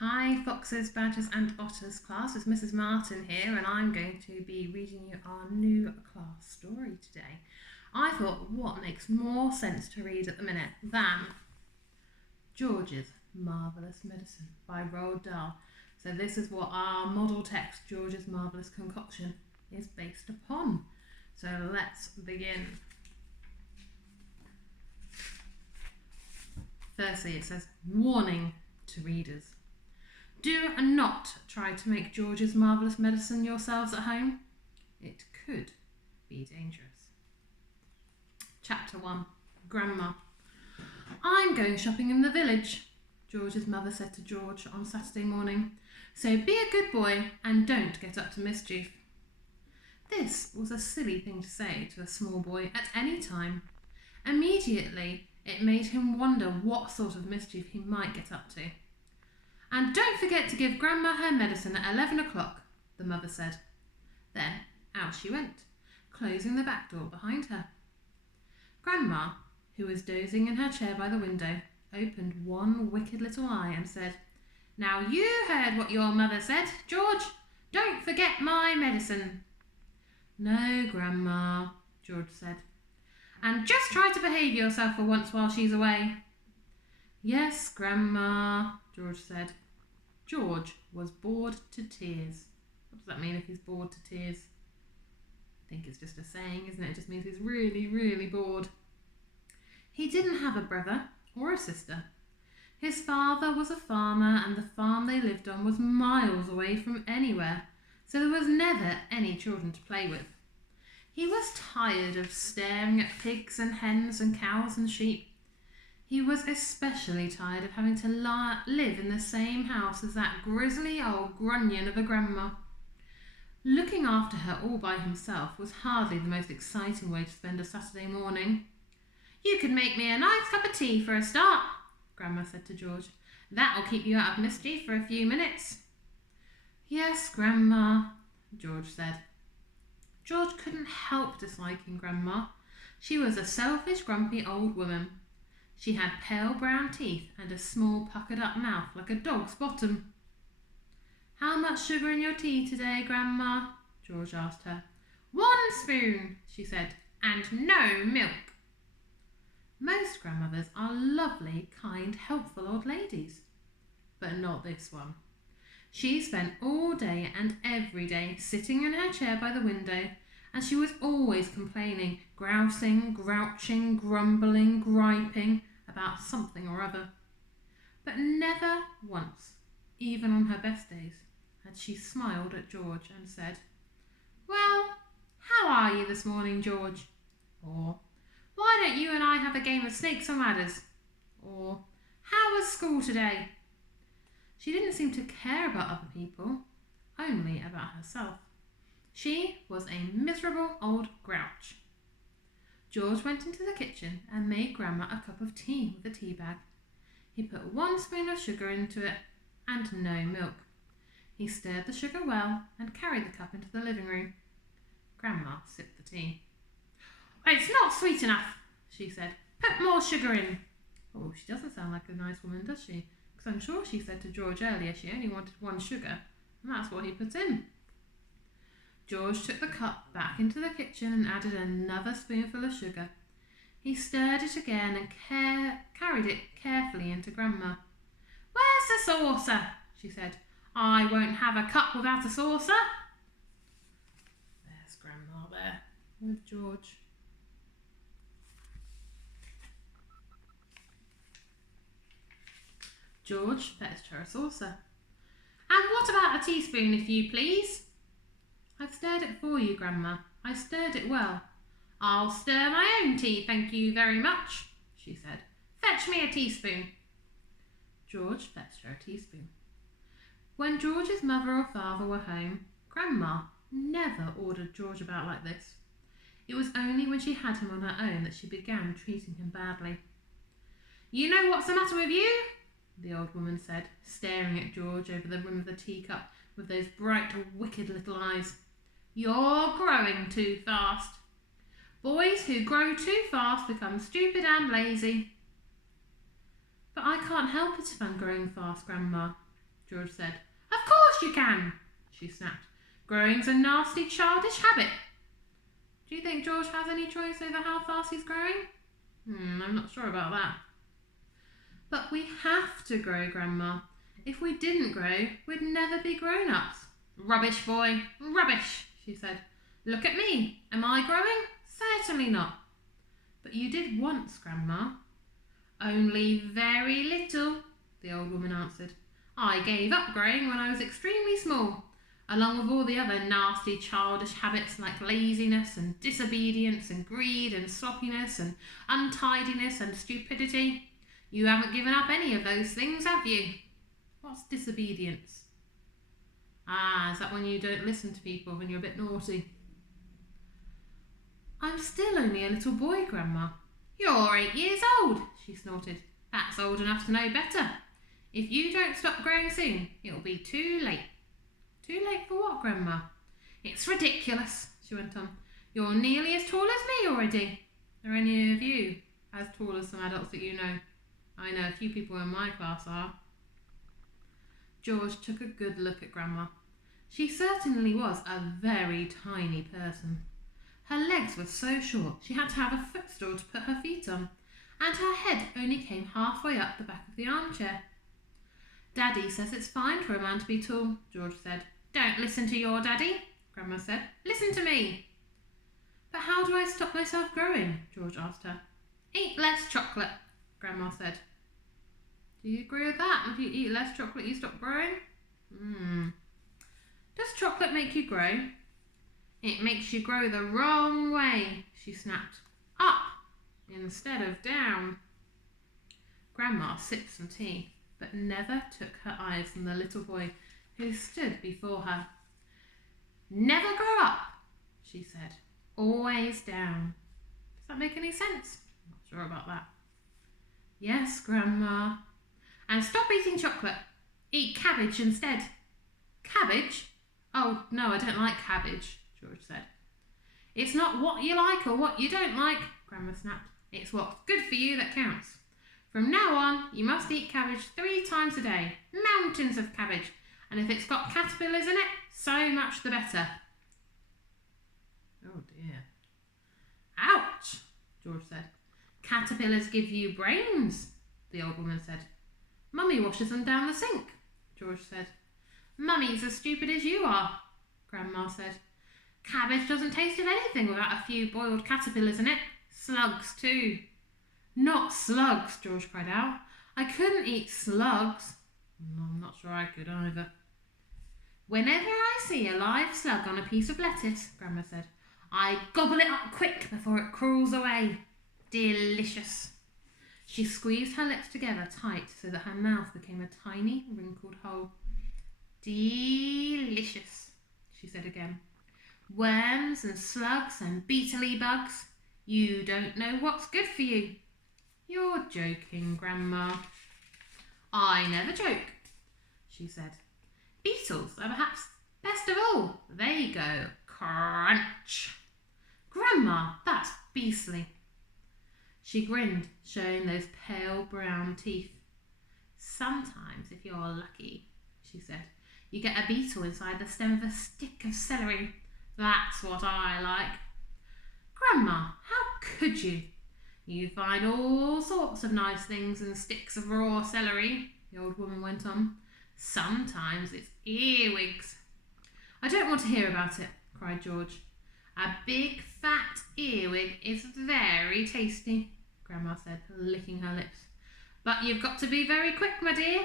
Hi Foxes, Badgers and Otters class, it's Mrs Martin here and I'm going to be reading you our new class story today. I thought what makes more sense to read at the minute than George's Marvellous Medicine by Roald Dahl. So this is what our model text, George's Marvellous Concoction, is based upon. So let's begin. Firstly it says, warning to readers. Do not try to make George's Marvellous Medicine yourselves at home. It could be dangerous. Chapter 1. Grandma. I'm going shopping in the village, George's mother said to George on Saturday morning. So be a good boy and don't get up to mischief. This was a silly thing to say to a small boy at any time. Immediately, it made him wonder what sort of mischief he might get up to. And don't forget to give Grandma her medicine at 11 o'clock, the mother said. Then out she went, closing the back door behind her. Grandma, who was dozing in her chair by the window, opened one wicked little eye and said, Now you heard what your mother said, George. Don't forget my medicine. No, Grandma, George said. And just try to behave yourself for once while she's away. Yes, Grandma, George said. George was bored to tears. What does that mean if he's bored to tears? I think it's just a saying, isn't it? It just means he's really, really bored. He didn't have a brother or a sister. His father was a farmer and the farm they lived on was miles away from anywhere, so there was never any children to play with. He was tired of staring at pigs and hens and cows and sheep. He was especially tired of having to live in the same house as that grisly old grunion of a grandma. Looking after her all by himself was hardly the most exciting way to spend a Saturday morning. You could make me a nice cup of tea for a start, Grandma said to George. That'll keep you out of mischief for a few minutes. Yes, Grandma, George said. George couldn't help disliking Grandma. She was a selfish, grumpy old woman. She had pale brown teeth and a small puckered-up mouth like a dog's bottom. How much sugar in your tea today, Grandma? George asked her. 1 spoon, she said, and no milk. Most grandmothers are lovely, kind, helpful old ladies. But not this one. She spent all day and every day sitting in her chair by the window, and she was always complaining, grousing, grouching, grumbling, griping about something or other. But never once, even on her best days, had she smiled at George and said, Well, how are you this morning, George? Or, Why don't you and I have a game of snakes and ladders? Or, How was school today? She didn't seem to care about other people, only about herself. She was a miserable old grouch. George went into the kitchen and made Grandma a cup of tea with a tea bag. He put 1 spoon of sugar into it and no milk. He stirred the sugar well and carried the cup into the living room. Grandma sipped the tea. It's not sweet enough, she said. Put more sugar in. Oh, she doesn't sound like a nice woman, does she? Because I'm sure she said to George earlier she only wanted 1 sugar, and that's what he put in. George took the cup back into the kitchen and added another spoonful of sugar. He stirred it again and carried it carefully into Grandma. Where's the saucer? She said. I won't have a cup without a saucer. There's Grandma there with George. George fetched her a saucer. And what about a teaspoon, if you please? I've stirred it for you, Grandma. I stirred it well. I'll stir my own tea, thank you very much, she said. Fetch me a teaspoon. George fetched her a teaspoon. When George's mother or father were home, Grandma never ordered George about like this. It was only when she had him on her own that she began treating him badly. You know what's the matter with you? The old woman said, staring at George over the rim of the teacup with those bright, wicked little eyes. You're growing too fast. Boys who grow too fast become stupid and lazy. But I can't help it if I'm growing fast, Grandma, George said. Of course you can, she snapped. Growing's a nasty, childish habit. Do you think George has any choice over how fast he's growing? I'm not sure about that. But we have to grow, Grandma. If we didn't grow, we'd never be grown-ups. Rubbish, boy, rubbish, she said. Look at me. Am I growing? Certainly not. But you did once, Grandma. Only very little, the old woman answered. I gave up growing when I was extremely small, along with all the other nasty childish habits like laziness and disobedience and greed and sloppiness and untidiness and stupidity. You haven't given up any of those things, have you? What's disobedience? Is that when you don't listen to people when you're a bit naughty? I'm still only a little boy, Grandma. You're 8 years old, she snorted. That's old enough to know better. If you don't stop growing soon, it'll be too late. Too late for what, Grandma? It's ridiculous, she went on. You're nearly as tall as me already. Are any of you as tall as some adults that you know? I know a few people in my class are. George took a good look at Grandma. She certainly was a very tiny person. Her legs were so short she had to have a footstool to put her feet on, and her head only came halfway up the back of the armchair. Daddy says it's fine for a man to be tall, George said. Don't listen to your daddy, Grandma said. Listen to me. But how do I stop myself growing? George asked her. Eat less chocolate, Grandma said. Do you agree with that? If you eat less chocolate, you stop growing? Does chocolate make you grow? It makes you grow the wrong way, she snapped. Up instead of down. Grandma sipped some tea, but never took her eyes from the little boy who stood before her. Never grow up, she said. Always down. Does that make any sense? I'm not sure about that. Yes, Grandma. And stop eating chocolate. Eat cabbage instead. Cabbage? Oh, no, I don't like cabbage, George said. It's not what you like or what you don't like, Grandma snapped. It's what's good for you that counts. From now on, you must eat cabbage 3 times a day. Mountains of cabbage. And if it's got caterpillars in it, so much the better. Oh dear. Ouch, George said. Caterpillars give you brains, the old woman said. Mummy washes them down the sink, George said. Mummy's as stupid as you are, Grandma said. Cabbage doesn't taste of anything without a few boiled caterpillars in it. Slugs too. Not slugs, George cried out. I couldn't eat slugs. I'm not sure I could either. Whenever I see a live slug on a piece of lettuce, Grandma said, I gobble it up quick before it crawls away. Delicious. She squeezed her lips together tight so that her mouth became a tiny, wrinkled hole. Delicious, she said again. Worms and slugs and beetly bugs. You don't know what's good for you. You're joking, Grandma. I never joke, she said. Beetles are perhaps best of all. They go crunch. Grandma, that's beastly. She grinned, showing those pale brown teeth. Sometimes, if you're lucky, she said, you get a beetle inside the stem of a stick of celery. That's what I like. Grandma, how could you? You find all sorts of nice things in sticks of raw celery, the old woman went on. Sometimes it's earwigs. I don't want to hear about it, cried George. A big fat earwig is very tasty, Grandma said, licking her lips. But you've got to be very quick, my dear,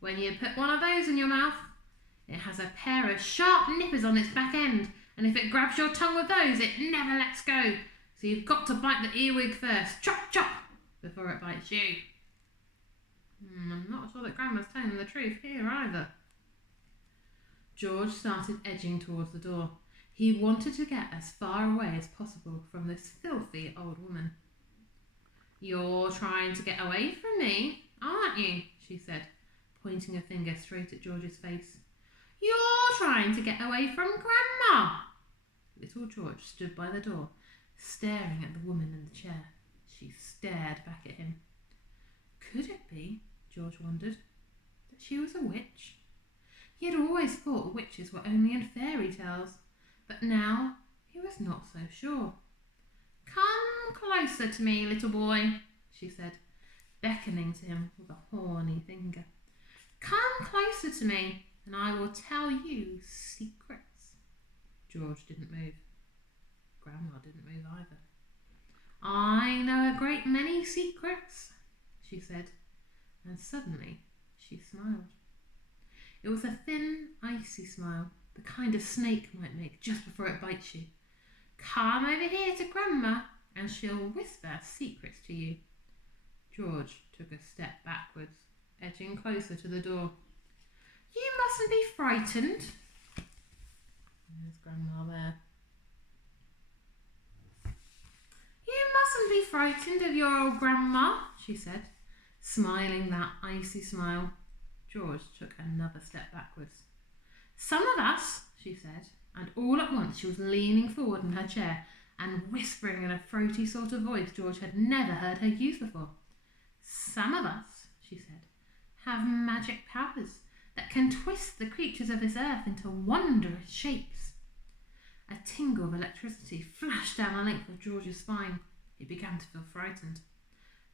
when you put one of those in your mouth. It has a pair of sharp nippers on its back end, and if it grabs your tongue with those, it never lets go. So you've got to bite the earwig first, chop, chop, before it bites you. I'm not sure that Grandma's telling the truth here either. George started edging towards the door. He wanted to get as far away as possible from this filthy old woman. You're trying to get away from me, aren't you? She said, pointing a finger straight at George's face. You're trying to get away from Grandma. Little George stood by the door, staring at the woman in the chair. She stared back at him. Could it be, George wondered, that she was a witch? He had always thought witches were only in fairy tales, but now he was not so sure. "Come closer to me, little boy," she said, beckoning to him with a horny finger. "Come closer to me, and I will tell you secrets." George didn't move. Grandma didn't move either. "I know a great many secrets," she said, and suddenly she smiled. It was a thin, icy smile, the kind a snake might make just before it bites you. "Come over here to Grandma, and she'll whisper secrets to you." George took a step backwards, edging closer to the door. "You mustn't be frightened." There's Grandma there. "You mustn't be frightened of your old grandma," she said, smiling that icy smile. George took another step backwards. "Some of us," she said, and all at once she was leaning forward in her chair and whispering in a throaty sort of voice George had never heard her use before. "Some of us," she said, "have magic powers that can twist the creatures of this earth into wondrous shapes." A tingle of electricity flashed down the length of George's spine. He began to feel frightened.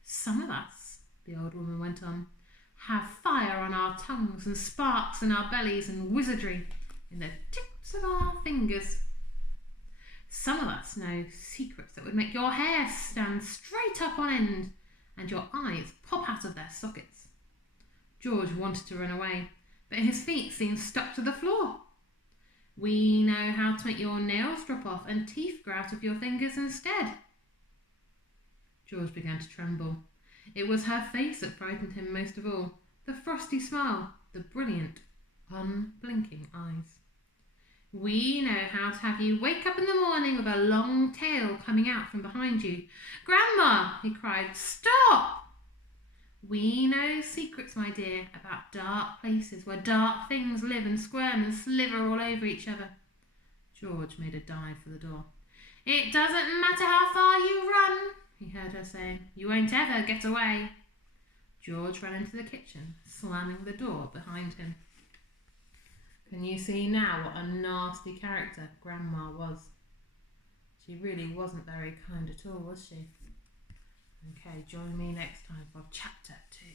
"Some of us," the old woman went on, "have fire on our tongues and sparks in our bellies and wizardry in the tips of our fingers. Some of us know secrets that would make your hair stand straight up on end and your eyes pop out of their sockets." George wanted to run away, but his feet seemed stuck to the floor. "We know how to make your nails drop off and teeth grow out of your fingers instead." George began to tremble. It was her face that frightened him most of all, the frosty smile, the brilliant, unblinking eyes. "We know how to have you wake up in the morning with a long tail coming out from behind you." "Grandma," he cried, "stop!" "We know secrets, my dear, about dark places where dark things live and squirm and sliver all over each other." George made a dive for the door. "It doesn't matter how far you run," he heard her saying. "You won't ever get away." George ran into the kitchen, slamming the door behind him. Can you see now what a nasty character Grandma was? She really wasn't very kind at all, was she? Okay, join me next time for chapter 2.